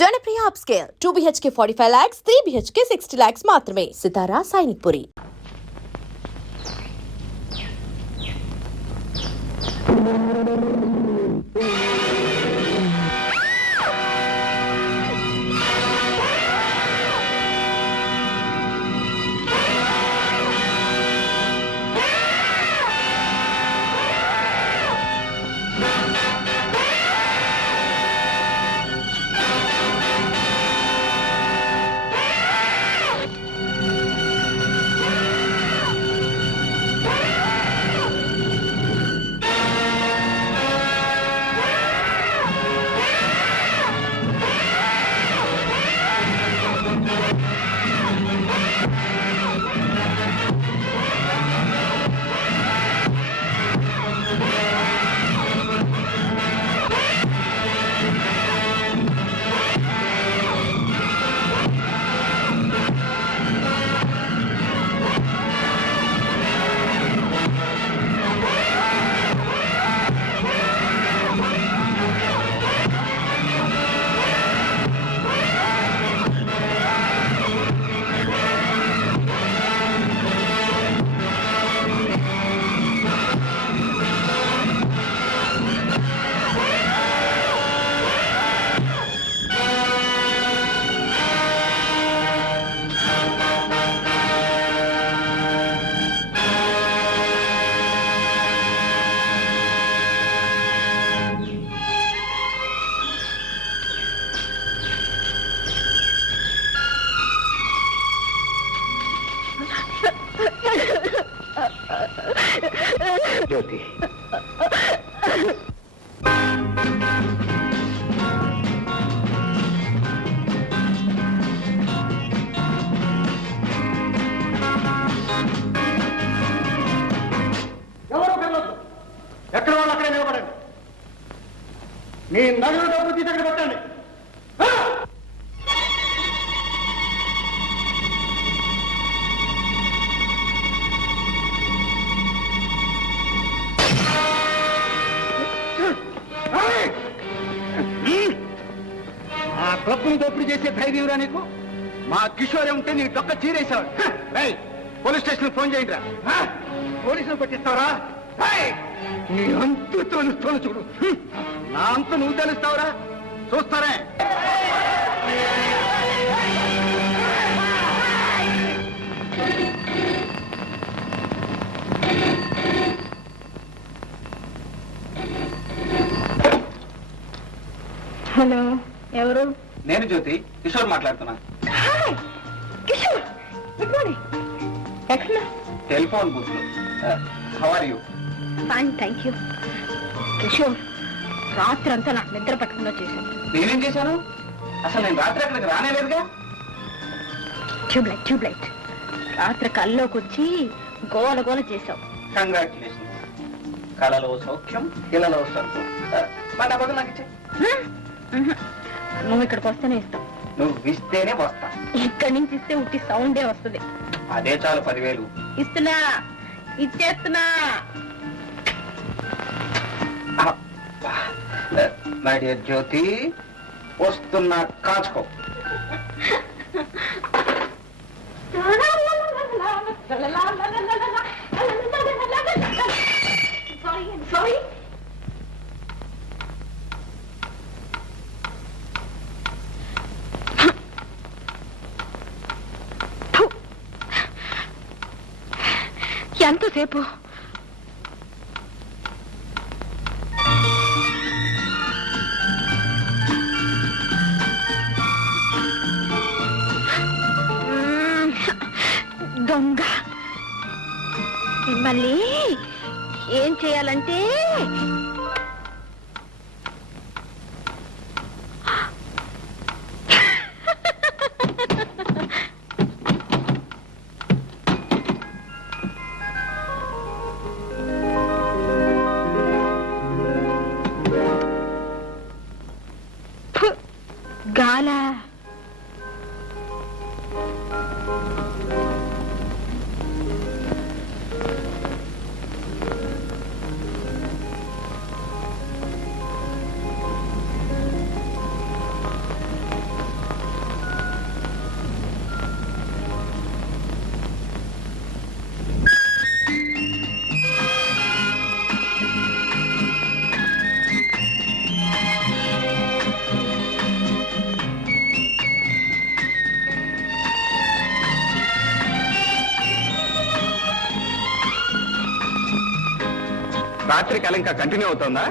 Janapriya upscale 2 BHK 45 lakhs, 3 BHK 60 lakhs మాత్రమే. సితారా సైనిక్పురి. జ్యోతి, ఎవరు పిల్లలు ఎక్కడ వాళ్ళు అక్కడే నిలబడండి. మీ నగలు డబ్బు తీసి అక్కడ పెట్టండి. ఆ క్లబ్ని దోపిడీ చేసే ధైర్యంరా నీకు? మా కిషోరే ఉంటే నీ డొక్క చీరేశాడు. పోలీస్ స్టేషన్ ఫోన్ చేయండి రా. పోలీసులు పట్టిస్తావరా? నీ అంతు తెలుస్తాను చూడు. నా అంత నువ్వు తెలుస్తావురా? చూస్తారే. హలో, ఎవరు? నేను జ్యోతి, కిషోర్ మాట్లాడుతున్నా. Kishore, good morning. ఎక్కడ? టెలిఫోన్ బూత్ లో. How are you? Fine, thank you. Kishore, రాత్రి అంతా నాకు నిద్ర పట్టకుండా చేశాను. నేనేం చేశాను? అసలు నేను రాత్రి అక్కడికి రానేలేదుగా. ట్యూబ్లైట్ రాత్రి కల్లోకి వచ్చి గోల గోల చేశావు. కంగ్రాచులేషన్స్. కళలో సౌఖ్యం, ఇళ్లలో సరుకు. మన బదులు నాకు ఇచ్చే. నువ్వు ఇక్కడికి వస్తేనే ఇస్తావు. నువ్వు ఇస్తేనే వస్తా. ఇక్కడి నుంచి ఇస్తే ఉట్టి సౌండే వస్తుంది. అదే చాలు, 10,000 ఇస్తున్నా, ఇచ్చేస్తున్నా. మై డియర్ జ్యోతి, వస్తున్నా, కాచుకో. సారీ. ఎంతసేపు? దొంగ. మిమ్మల్ని ఏం చేయాలంటే గాల. రాత్రి కళ ఇంకా కంటిన్యూ అవుతుందా?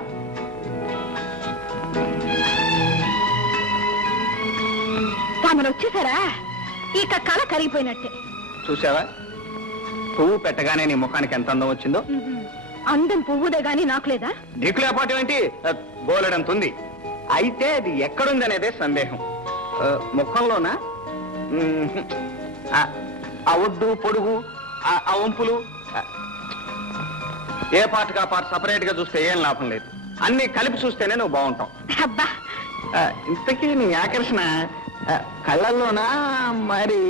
తామను వచ్చేసారా? ఇక కళ కరిగిపోయినట్టే. చూసావా, పువ్వు పెట్టగానే నీ ముఖానికి ఎంత అందం వచ్చిందో. అందం పువ్వుదే గాని నాకు లేదా? నీకు లేకపోవటం ఏంటి? బోలెడంత ఉంది. అయితే అది ఎక్కడుంది అనేదే సందేహం. ముఖంలోనా? ఆ ఒడ్డు పొడుగు, ఆ వంపులు, ఏ పార్ట్గా పార్ట్ సపరేట్ గా చూస్తే ఏం లాభం లేదు. అన్ని కలిపి చూస్తేనే నువ్వు బాగుంటావు. అబ్బా, ఇంతకీ నీ ఆకర్షణ కళ్ళల్లోనా మరి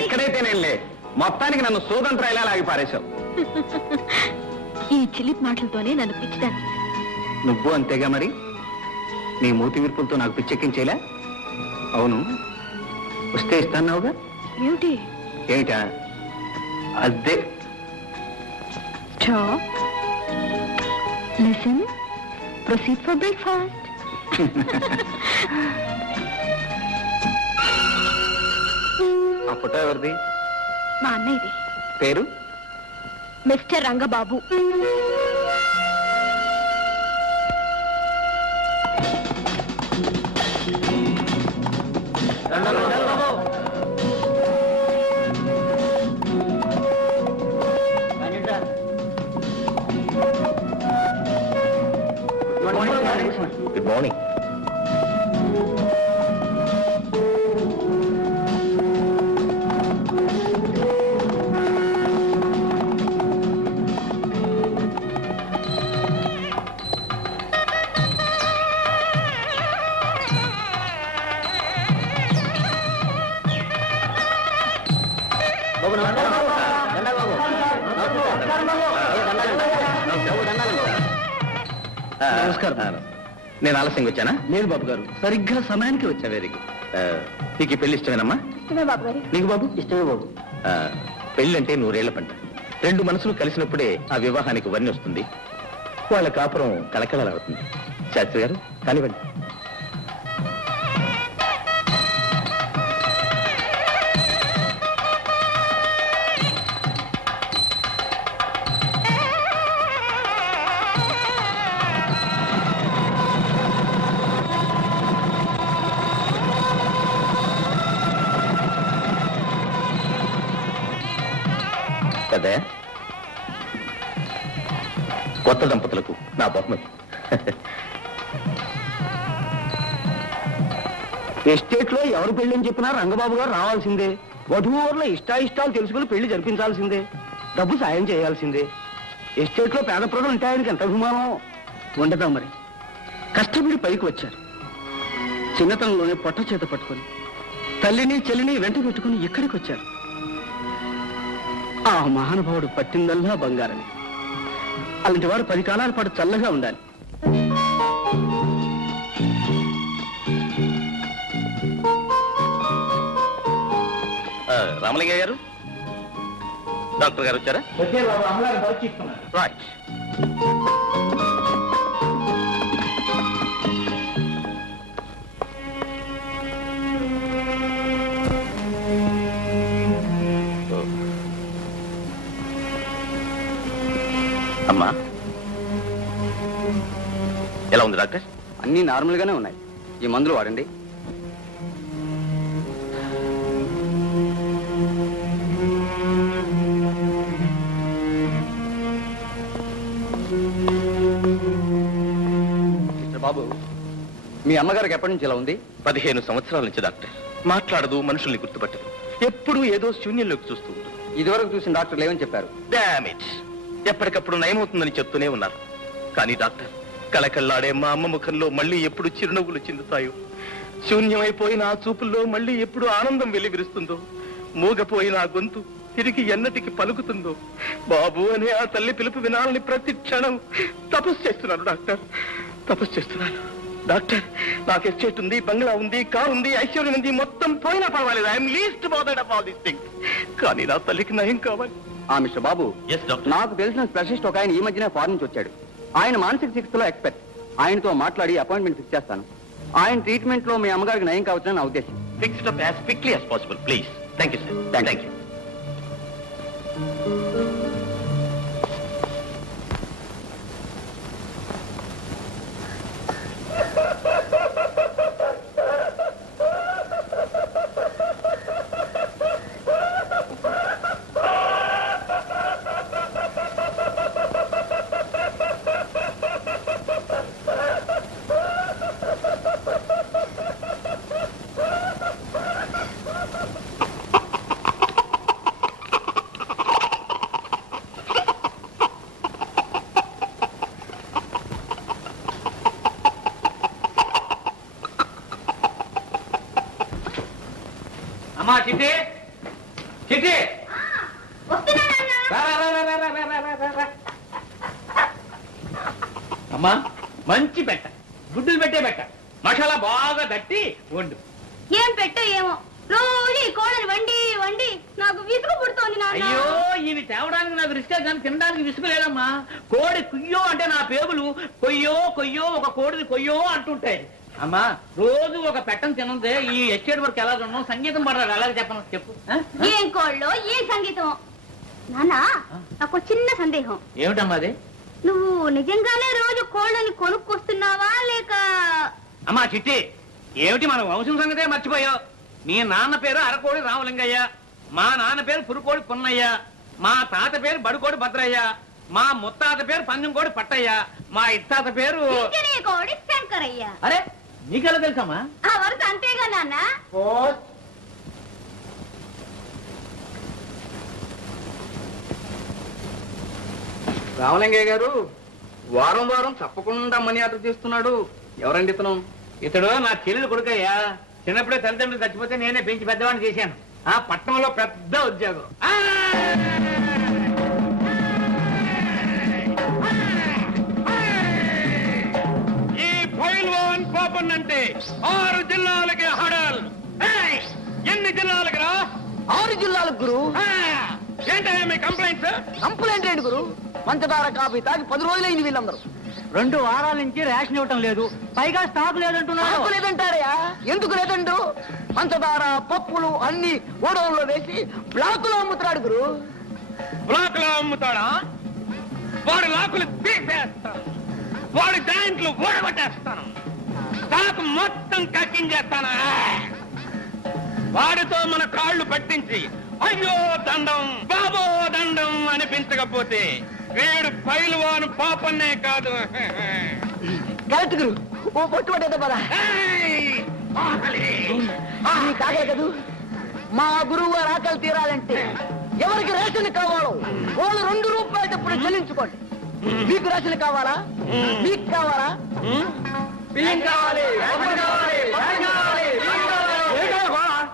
ఎక్కడైతే నేనులే. మొత్తానికి నన్ను సూదంట్రాయిలా లాగి పారేశావు. ఈ చిలిపి మాటలతోనే నన్ను పిచ్చిదాన్ని. నువ్వు అంతేగా మరి. నీ మూతి విరుపులతో నాకు పిచ్చెక్కించేలా. అవును, వస్తే ఇస్తాన్నావుగా. ఏమిటి? ఏమిటా? అదే. Listen, proceed for breakfast. ఆ ఫోటో ఎవరిది? మా అన్నయ్యది. పేరు? మిస్టర్ రంగబాబు. Good morning. నమస్కారం. నేను ఆలస్యంగా వచ్చానా? లేదు బాబు గారు, సరిగ్గా సమయానికి వచ్చా. Very good. నీకు ఈ పెళ్లి ఇష్టమేనమ్మా? ఇష్టమే బాబు గారు. నీకు బాబు? ఇష్టమే బాబు. పెళ్లి అంటే 100 ఏళ్ల పంట. 2 మనసులు కలిసినప్పుడే ఆ వివాహానికి వన్నీ వస్తుంది. వాళ్ళ కాపురం కలకలవుతుంది. శాస్త్రి గారు కానివ్వండి. కదయా, కొత్త దంపతులకు నా బహుమతి. ఎస్టేట్ లో ఎవరు పెళ్లి అని చెప్పినా రంగబాబు గారు రావాల్సిందే. వధువుల ఇష్టాయిష్టాలు తెలుసుకుని పెళ్లి జరిపించాల్సిందే. డబ్బు సాయం చేయాల్సిందే. ఎస్టేట్ లో పేద ప్రజలు అంటే ఆయనకి ఎంత అభిమానం ఉండదా మరి. కష్టపడి పైకి వచ్చారు. చిన్నతనంలోనే పొట్ట చేత పట్టుకొని తల్లిని చెల్లిని వెంట పెట్టుకుని ఇక్కడికి వచ్చారు. ఆ మహానుభావుడు పట్టిందల్లా బంగారమే. అలాంటి వాడు 10 కాలాల పాటు చల్లగా ఉండాలి. రామలింగయ్య గారు, డాక్టర్ గారు వచ్చారా? రైట్. అమ్మా, ఎలా ఉంది డాక్టర్? అన్నీ నార్మల్ గానే ఉన్నాయి. ఈ మందులు వాడండి. బాబు, మీ అమ్మగారికి ఎప్పటి నుంచి ఇలా ఉంది? 15 సంవత్సరాల నుంచి డాక్టర్. మాట్లాడదు, మనుషుల్ని గుర్తుపట్టదు, ఎప్పుడు ఏదో శూన్యంలోకి చూస్తూ ఉంటుంది. ఇదివరకు చూసిన డాక్టర్లు ఏమని చెప్పారు? డామేజ్. ఎప్పటికప్పుడు నయమవుతుందని చెప్తూనే ఉన్నారు. కానీ డాక్టర్, కళకళ్ళాడే మా అమ్మ ముఖంలో మళ్ళీ ఎప్పుడు చిరునవ్వులు చిందుతాయో, శూన్యమైపోయిన ఆ చూపుల్లో మళ్ళీ ఎప్పుడు ఆనందం వెలివిరుస్తుందో, మూగపోయిన ఆ గొంతు తిరిగి ఎన్నటికి పలుకుతుందో, బాబు అనే ఆ తల్లి పిలుపు వినాలని ప్రతి క్షణం తపస్సు చేస్తున్నాను డాక్టర్, తపస్సు చేస్తున్నాను. డాక్టర్, నాకు ఎస్టేట్ ఉంది, బంగ్లా ఉంది, కారు ఉంది, ఐశ్వర్యం ఉంది, మొత్తం పోయినా పర్వాలేదు. I'm least bothered of all these things. కానీ నా తల్లికి నయం కావాలి. మిస్టర్ బాబు, నాకు తెలిసిన స్పెషలిస్ట్ ఒక ఆయన ఈ మధ్యనే ఫారెన్ నుంచి వచ్చాడు. ఆయన మానసిక చికిత్సలో ఎక్స్పర్ట్. ఆయనతో మాట్లాడి అపాయింట్మెంట్ ఫిక్స్ చేస్తాను. ఆయన ట్రీట్మెంట్ లో మీ అమ్మగారికి నయం కావచ్చని నా ఉద్దేశం. Fixed up as quickly as possible please. Thank you sir. Thank you. అమ్మా చిట్టి చిట్టి అమ్మా మంచి పెట్ట గుడ్డులు పెట్టే పెట్ట మసాలా బాగా తట్టి వండు. ఏం పెట్టో ఏమో రోజు ఈ కోడలు వండి వండి నాకు విసుగు పుడుతోంది నాన్న. అయ్యో ఇవి తేవడానికి నాకు రిస్కే కానీ తినడానికి విసుగు లేదమ్మా. కోడి కుయ్యో అంటే నా పేగులు కొయ్యో కొయ్యో ఒక కోడిని కొయ్యో అంటుంటాయి. అమ్మా రోజు ఒక పెట్టను తినందే ఈ ఎచ్చేడు వరకు ఎలా ఉన్నాం సంగీతం పడరాదు అలాగే చెప్పను చెప్పు. ఏం కోళ్ళో ఏం సంగీతం నాన్న. నాకు చిన్న సందేహం. ఏమిటమ్మా అది? నువ్వు నిజంగానే రోజు కోళ్ళని కొనుక్కొస్తున్నావా లేక? అమ్మా చిట్టి ఏమిటి మన వంశం సంగతే మర్చిపోయావు. మీ నాన్న పేరు అరకోడి రామలింగయ్య, మా నాన్న పేరు పురుకోడి పున్నయ్య, మా తాత పేరు బడుకోడి భద్రయ్య, మా ముత్తాత పేరు పంజంకోడి పట్టయ్య, మా ఇత్తాత పేరు కోడి శంకరయ్య. అరే నీకెలా తెలుసమ్మా? ఆ వరుస అంతేగా నాన్న. రామలింగయ్య గారు వారం వారం తప్పకుండా మనీ ఆర్డర్ చేస్తున్నాడు. ఎవరండి ఇతను? ఇతడు నా చెల్లెలు కొడుకయ్యా. చిన్నప్పుడే తల్లిదండ్రులు చచ్చిపోతే నేనే పెంచి పెద్దవాడిని చేశాను. ఆ పట్టణంలో పెద్ద ఉద్యోగం. ఈ పైల్వాన్ పాపన్ అంటే 6 జిల్లాలకి హడల్. ఎన్ని జిల్లాలకి రా? 6 జిల్లాలకు గురు. ఏంటయ్యా మీ కంప్లైంట్స్? కంప్లైంట్ ఏంటి గురు? పంచదార కాఫీ తాగి 10 రోజులైంది వీళ్ళందరూ. 2 వారాల నుంచి రేషన్ ఇవ్వటం లేదు, పైగా స్టాక్ లేదంటున్నారు. నాకు లేదంటారయా? ఎందుకు లేదండు? పంచదార పప్పులు అన్ని గోడౌన్లో వేసి బ్లాకులో అమ్ముతున్నాడు గురు. బ్లాక్ లో అమ్ముతాడా? వాడి లాకులు తీసేస్తాను, వాడి జాయింట్లు ఊడగొట్టేస్తాను, స్టాక్ మొత్తం కక్కించేస్తాను. వాడితో మన కాళ్ళు పట్టించి అయ్యో దండం బాబో దండం అనిపించకపోతే వీడు పైల్వాన్ పాపన్నే కాదు. కరెక్ట్ గురు. ఓ పొట్టు పట్టేద్దాం పద. కాగల కదూ. మా గురువు గారు ఆకలి తీరాలంటే ఎవరికి రేషన్ కావాలో వాళ్ళు 2 రూపాయలు ఇప్పుడు చెల్లించుకోండి. మీకు రేషన్ కావాలా? మీకు కావాలా?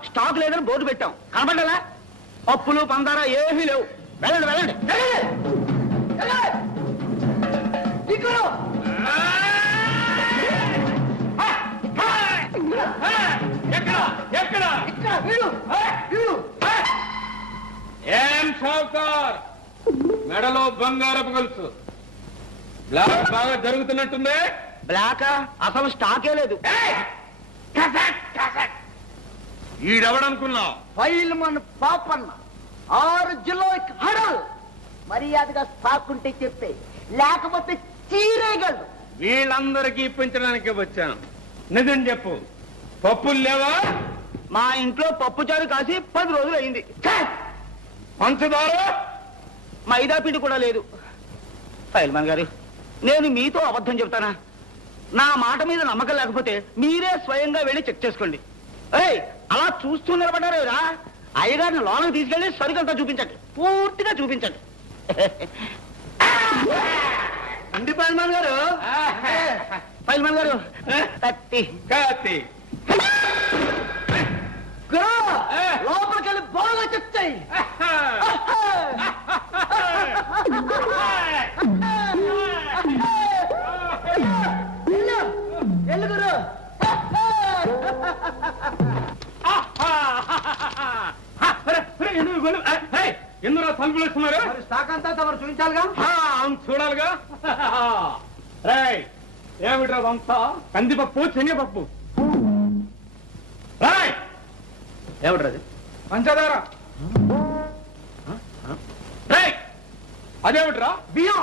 స్టాక్ లేదని బోర్డు పెట్టాం, కనబడ్డా? పప్పులు పందారా ఏమీ లేవు. వెళ్ళండి వెళ్ళండి. ఏం షౌకార్ మెడలో బంగారపు గొలుసు బ్లాక్ బాగా జరుగుతున్నట్టుంది. బ్లాక్ అసలు స్టాకే లేదు. ఈడెవడనుకున్నావు? ఫైల్మన్ పాపన్న 6 జిల్లాకి హడల్. మర్యాదగా స్టాక్ ఉంటే చెప్పే, లేకపోతే చీరేగలడు. వీళ్ళందరికీ ఇప్పించడానికి వచ్చాను. నిజం చెప్పు, పప్పులు లేవా? మా ఇంట్లో పప్పు చారు కాసి 10 రోజులు అయింది. పంచదార మైదా పిండి కూడా లేదు. ఫైల్మన్ గారు, నేను మీతో అబద్ధం చెప్తానా? నా మాట మీద నమ్మకం లేకపోతే మీరే స్వయంగా వెళ్ళి చెక్ చేసుకోండి. అలా చూస్తూ నిలబడ్డారా? అయ్యగారిని లోనకి తీసుకెళ్లి సరికంతా చూపించండి, పూర్తిగా చూపించండి. అండి ఫైల్మన్ గారు. ఫైల్మన్ గారు కత్తి కాతి లోపలికి వెళ్ళి బాగా చెక్ చేయి. ఎల్లుగురు ఎందులో తలుపులు ఇస్తున్నారు? స్టాక్ అంతా తమరు చూపించాలిగా. చూడాలిగా. ఏమిట్రా వంతా? కందిపప్పు శనగపప్పు. ఏమిట్రది? పంచదార. అదేమిట్రా? బియ్యం.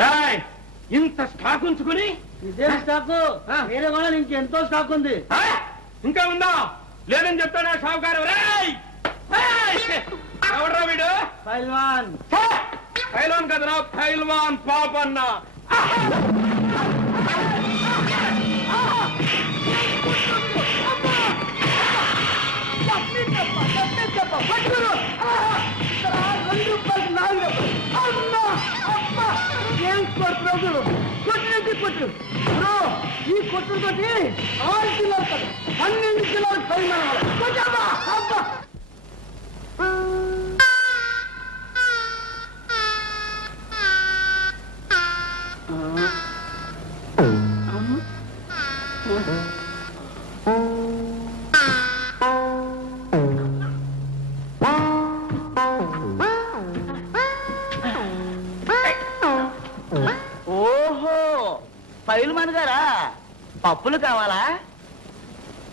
రాయ్ ఇంత స్టాక్ ఉంచుకుని ఇదే స్టాక్, వేరే వాళ్ళ నుంచి ఎంతో స్టాక్ ఉంది. ఇంకా ఉందా? లేదని చెప్తానా షావుకారు? ఎవడ్రా వీడు? పైల్వాన్. పైల్వాన్ కదరా, పైల్వాన్ పాపన్న. ఈ మొత్తంతో 6 కిలోలు 12 కిలోలు పరిమాణాలు కొంచెమ్మా అబ్బా ఓహో పైల్మాన్ గారా పప్పులు కావాలా?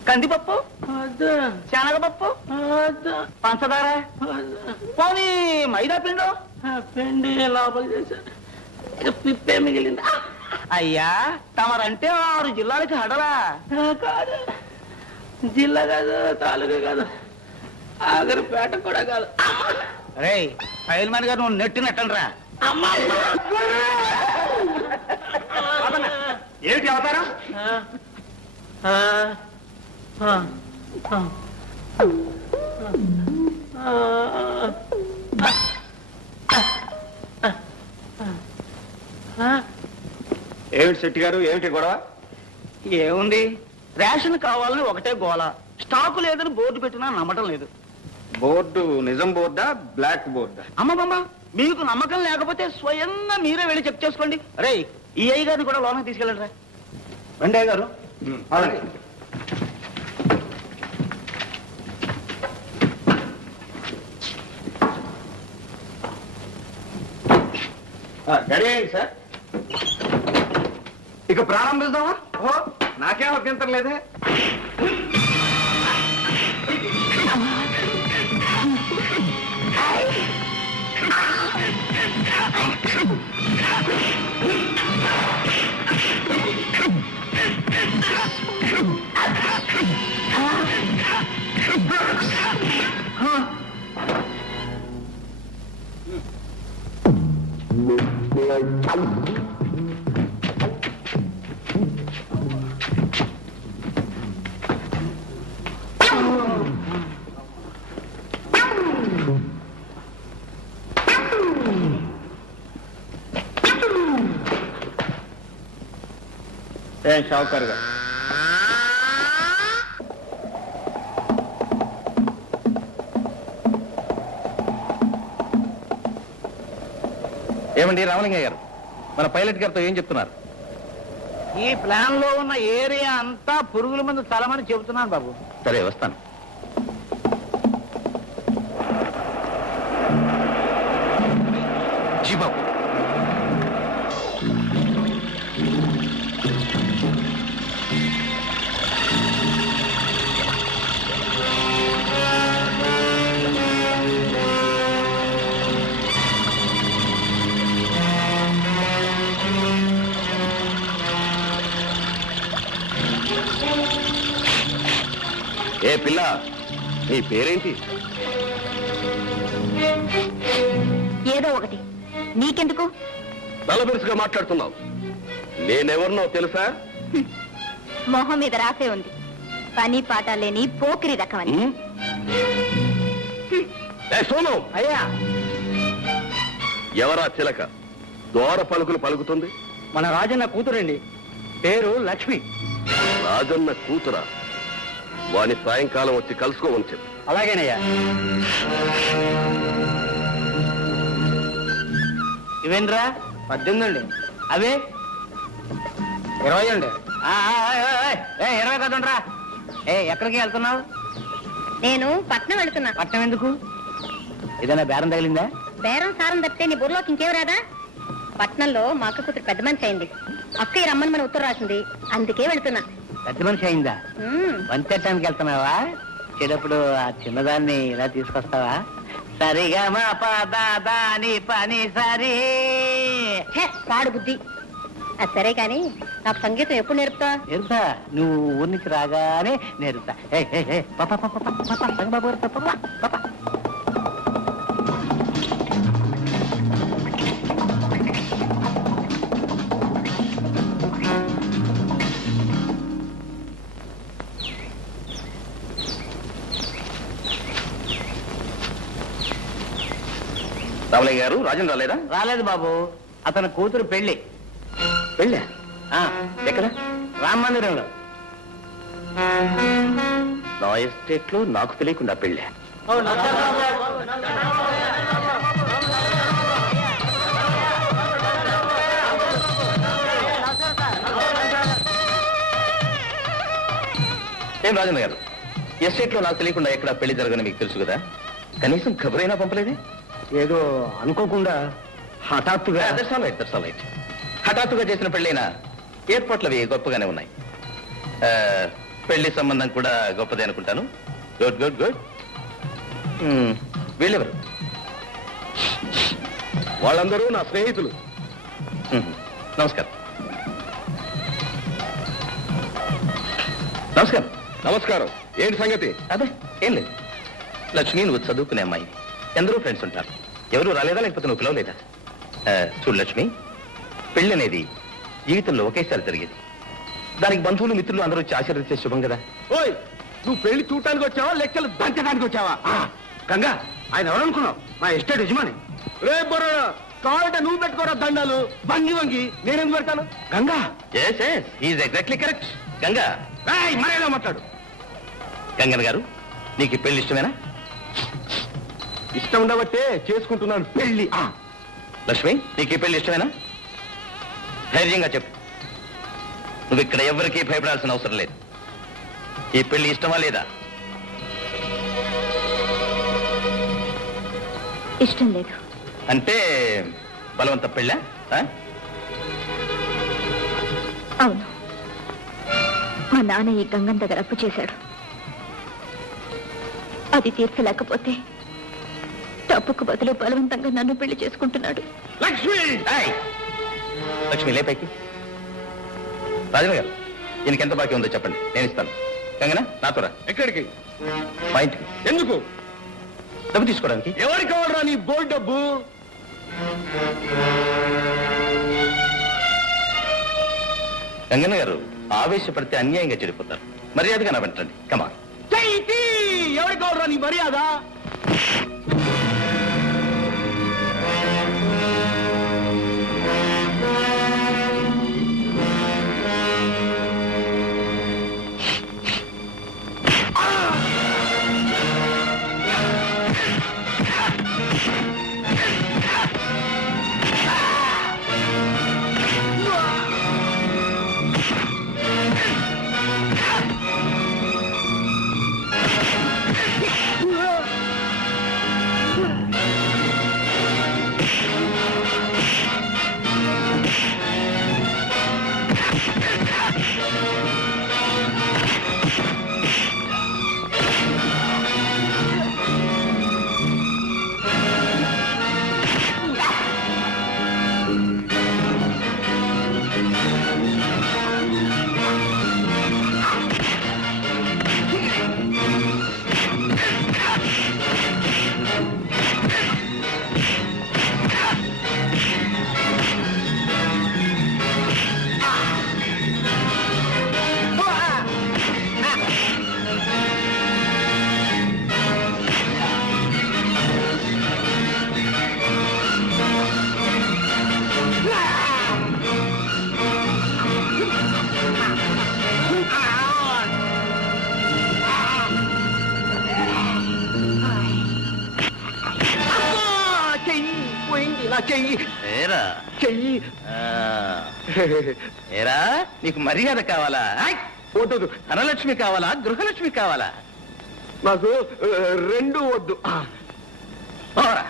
కందిపప్పు, శనగపప్పు, పంచదార, పోనీ మైదా పిండు? పిండి లోపల చేశాను పిప్పే మిగిలింది. అయ్యా తమరంటే 6 జిల్లాలకి హడలా? కాదు, జిల్లా కాదు, తాలూకా కాదు, ఆగరిపేట కూడా కాదు. రే పైల్మాన్ గారు నువ్వు నెట్టినట్టనరా. ఏమిటి అవతారం? ఏమిటి శెట్టి గారు, ఏమిటి గొడవ? ఏముంది, రేషన్ కావాలని ఒకటే గోల. స్టాకు లేదని బోర్డు పెట్టినా నమ్మటం లేదు. బోర్డు నిజం బోర్డా, బ్లాక్ బోర్డా? అమ్మమ్మ, మీకు నమ్మకం లేకపోతే స్వయంగా మీరే వెళ్ళి చెక్ చేసుకోండి. రే ఈ అయ్య గారిని కూడా లోనకి తీసుకెళ్ళండి రా. వెండయ్య గారు అవునండి. రెడీ అయ్యింది సార్, ఇక ప్రారంభిద్దామా? ఓ నాకేం అభ్యంతరం లేదే. ఏం షావుకారు గారు, ఏమండి రామలింగయ్య గారు, మన పైలట్ గారితో ఏం చెప్తున్నారు? ఈ ప్లాన్ లో ఉన్న ఏరియా అంతా పురుగుల మందు తలమని చెబుతున్నాను బాబు. సరే వస్తాను. జీ బాబు. ఏ పిల్ల, నీ పేరేంటి? ఏదో ఒకటి, నీకెందుకు? తలబిరుసుగా మాట్లాడుతున్నావు. నేనెవరినో తెలుసా? మొహం మీద రాసే ఉంది, పని పాట లేని పోకిరి రకమని. సోను, అయ్యా ఎవరా చిలక దోర పలుకులు పలుకుతుంది? మన రాజన్న కూతురండి, పేరు లక్ష్మి. రాజన్న కూతురా? వాని సాయంకాలం వచ్చి కలుసుకోమని చెప్పు. అలాగేనయ్యా. ఇవేంద్రా? 18 అండి. అవే 20 అండి. 20 కదండ్రా. ఎక్కడికి వెళ్తున్నావు? నేను పట్నం వెళుతున్నా. పట్నం ఎందుకు? ఏదైనా బేరం తగిలిందా? బేరం సారం తప్పితే నీ బుర్రలోకి ఇంకేం రాదా? పట్నంలో మా అక్క కూతురు పెద్ద మనిషి అయింది. అక్క రమ్మని మన ఉత్తరం రాసింది, అందుకే వెళుతున్నా. పెద్ద మనిషి అయిందా? వంచటానికి వెళ్తున్నావా? చెడప్పుడు ఆ చిన్నదాన్ని ఇలా తీసుకొస్తావా? సరిగా మా పదాని పని సరి. పాడు బుద్ధి. అది సరే కాని నాకు సంగీతం ఎప్పుడు నేర్పుతా? నేర్పుతా, నువ్వు ఊరి నుంచి రాగానే నేర్పుతా. సంగబాబు పాప. రామలింగ గారు, రాజన్ రాలేదా? రాలేదు బాబు, అతని కూతురు పెళ్లి. వెళ్ళా? ఆ, ఎక్కడ? రామ మందిరంలో. నా ఎస్టేట్ లో నాకు తెలియకుండా పెళ్ళా? ఏం రాజన్న గారు, ఎస్టేట్ లో నాకు తెలియకుండా ఎక్కడ పెళ్లి జరగని మీకు తెలుసు కదా, కనీసం ఖబరైనా పంపలేదే? ఏదో అనుకోకుండా హఠాత్తుగా. That's all right, that's all right. హఠాత్తుగా చేసిన పెళ్ళైనా ఏర్పాట్లు అవి గొప్పగానే ఉన్నాయి. పెళ్లి సంబంధం కూడా గొప్పదే అనుకుంటాను. Good good good. వీళ్ళెవరు? వాళ్ళందరూ నా స్నేహితులు. నమస్కారం. నమస్కారం. నమస్కారం. ఏంటి సంగతి? అదే ఏం లేదు. లక్ష్మి, నువ్వు చదువుకునే అమ్మాయి, ఎందరో ఫ్రెండ్స్ ఉంటారు. ఎవరు రాలేదా, లేకపోతే నువ్వు పిలవలేదా? చూడు లక్ష్మి, పెళ్లి అనేది జీవితంలో ఒకేసారి జరిగేది. దానికి బంధువులు మిత్రులు అందరూ వచ్చి ఆశీర్వదించే శుభం కదా. ఓయ్, నువ్వు పెళ్లి చూడటానికి వచ్చావా, లెక్కలు దంచడానికి వచ్చావా? గంగా, ఆయన ఎవరనుకున్నావు? మా ఎస్టేట్ యజమాని. రే బొర్రా, కావాలంటే నువ్వు పెట్టుకోరా దండాలు. వంగి వంగి నేనెందుకు పెడతాను? Ganga, is exactly correct. Ganga, మరేలా మాట్లాడు. గంగన్ గారు, నీకు ఈ పెళ్లి ఇష్టమేనా? ఇష్టం ఉండబట్టే చేసుకుంటున్నాను పెళ్లి. లక్ష్మి, నీకు ఈ పెళ్లి ఇష్టమేనా? ధైర్యంగా చెప్పు. నువ్వు ఇక్కడ ఎవరికీ భయపడాల్సిన అవసరం లేదు. ఈ పెళ్లి ఇష్టమా లేదా? ఇష్టం లేదు. అంటే బలవంత పెళ్ళా? అవును, మా నాన్న ఈ గంగం దగ్గర అప్పు చేశాడు. అది తీర్చలేకపోతే డబ్బుకు బదులు బలవంతంగా నన్ను పెళ్లి చేసుకుంటున్నాడు. లక్ష్మి, లక్ష్మి లే పైకి. రాజన్న గారు, దీనికి ఎంత బాకీ ఉందో చెప్పండి, నేను ఇస్తాను. గంగనా, నాతో రా. ఎక్కడికి? మా ఇంటికి. ఎందుకు? డబ్బు తీసుకోవడానికి. ఎవరికి కావాలరా నీ బోల్ డబ్బు? గంగన్న గారు, ఆవేశపడితే అన్యాయంగా చెడిపోతారు. మర్యాదగా నా వెంటండి. కమా. ఎవరికి కావాలరా నీ మర్యాద? చెయ్యి ఏరా చెయ్యి. ఏరా, నీకు మర్యాద కావాలా? వద్దు, ధనలక్ష్మి కావాలా, గృహలక్ష్మి కావాలా? నాకు రెండు వద్దు. పోరా.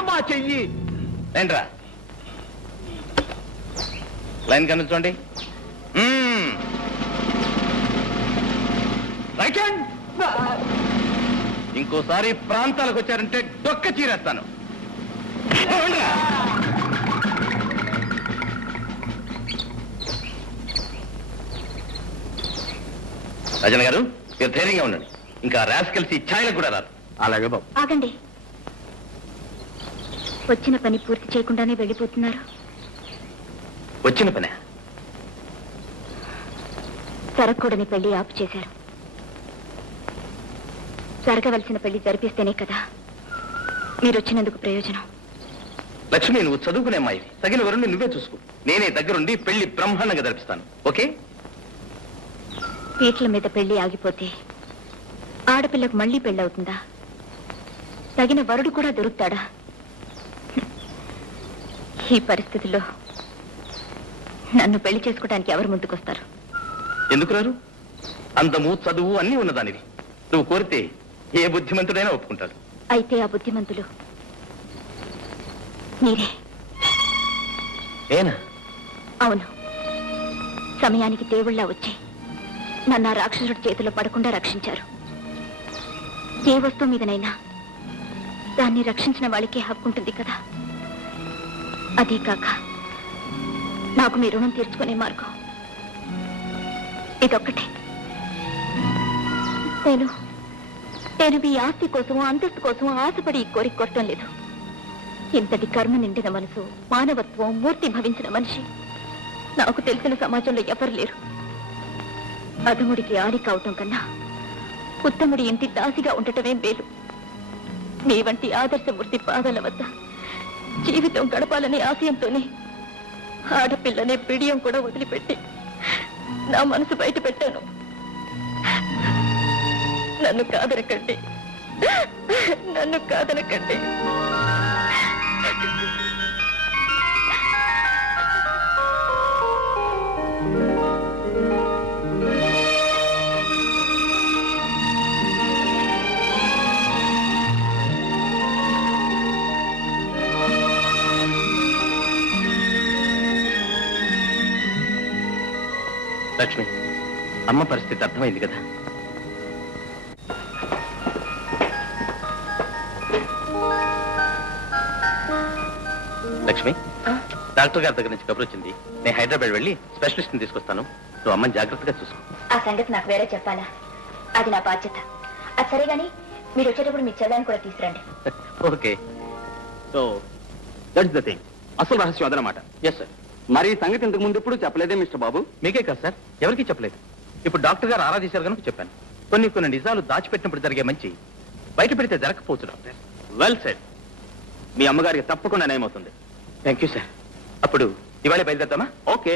అమ్మా చెయ్యి. ఏంట్రా, లైన్ కనిపించండి. Right hand. ఇంకోసారి ప్రాంతాలకు వచ్చారంటే డొక్క చీరేస్తాను. రాజన్ గారు, మీరు ధైర్యంగా ఉండండి. ఇంకా రాస్కెల్స్ ఈ ఛాయలకు కూడా రాదు. అలాగే బాబు. ఆగండి, వచ్చిన పని పూర్తి చేయకుండానే వెళ్ళిపోతున్నారు. వచ్చిన పనే జరగకూడని పెళ్లి ఆపు చేశారు. జరగవలసిన పెళ్లి జరిపిస్తేనే కదా మీరు వచ్చినందుకు ప్రయోజనం. లక్ష్మి, నువ్వు చదువుకునే అమ్మాయి, తగిన వరుణ్ణి నువ్వే చూసుకో. నేనే దగ్గరుండి పెళ్లి బ్రహ్మాండంగా జరిపిస్తాను. ఓకే? పీటల మీద పెళ్లి ఆగిపోతే ఆడపిల్లకు మళ్ళీ పెళ్ళవుతుందా? తగిన వరుడు కూడా దొరుకుతాడా? ఈ పరిస్థితిలో నన్ను పెళ్లి చేసుకోవడానికి ఎవరు ముందుకొస్తారు? ఎందుకు రారు? అందము చదువు అన్నీ ఉన్నదానివి. నువ్వు కోరితే ఏ బుద్ధిమంతుడైనా ఒప్పుకుంటాడు. అయితే ఆ బుద్ధిమంతులు మీరే. ఏనా? అవును, సమయానికి దేవుళ్ళ వచ్చి నన్ను ఆ రాక్షసుడి చేతిలో పడకుండా రక్షించారు. ఏ వస్తువు మీదనైనా దాన్ని రక్షించిన వాళ్ళకే హక్కు ఉంటుంది కదా. అదే కాక నాకు మీ రుణం తీర్చుకునే మార్గం ఇదొక్కటే. నేను మీ ఆస్తి కోసమో అంతస్తు కోసమో ఆశపడి ఈ కోరిక కొట్టడం లేదు. ఇంతటి కర్మ నిండిన మనసు, మానవత్వం మూర్తి భవించిన మనిషి నాకు తెలిసిన సమాజంలో ఎవరు లేరు. అధముడికి ఆడి కావటం కన్నా ఉత్తముడి ఇంటి దాసిగా ఉండటమే మేలు. మీ వంటి ఆదర్శమూర్తి పాదాల వద్ద జీవితం గడపాలనే ఆశయంతోనే ఆడపిల్లనే బిడియం కూడా వదిలిపెట్టి నా మనసు బయట పెట్టాను. నన్ను కాదనకండి, నన్ను కాదనకండి. లక్ష్మి, అమ్మ పరిస్థితి అర్థమైంది కదా? లక్ష్మి, డాక్టర్ గారి దగ్గర నుంచి కబురు వచ్చింది. నేను హైదరాబాద్ వెళ్ళి స్పెషలిస్ట్ ని తీసుకొస్తాను. నువ్వు అమ్మని జాగ్రత్తగా చూసుకో. ఆ సంగతి నాకు వేరే చెప్పాలా? అది నా బాధ్యత. అది సరే గాని మీరు వచ్చేటప్పుడు మీ చెల్లాన్ని కూడా తీసుకురండి. Okay. So that's the thing. అసలు రహస్యం అదనమాట. Yes sir. మరి ఈ సంగతి ఇంతకు ముందు ఎప్పుడు చెప్పలేదే మిస్టర్ బాబు? మీకే కాదు సార్, ఎవరికీ చెప్పలేదు. ఇప్పుడు డాక్టర్ గారు ఆరాధించారు కనుక చెప్పాను. కొన్ని నిజాలు దాచిపెట్టినప్పుడు జరిగే మంచి బయట పెడితే జరగకపోవచ్చు డాక్టర్. Well said. మీ అమ్మగారికి తప్పకుండా నయమవుతుంది. Thank you sir. అప్పుడు ఇవాళ బయలుదేద్దామా? ఓకే.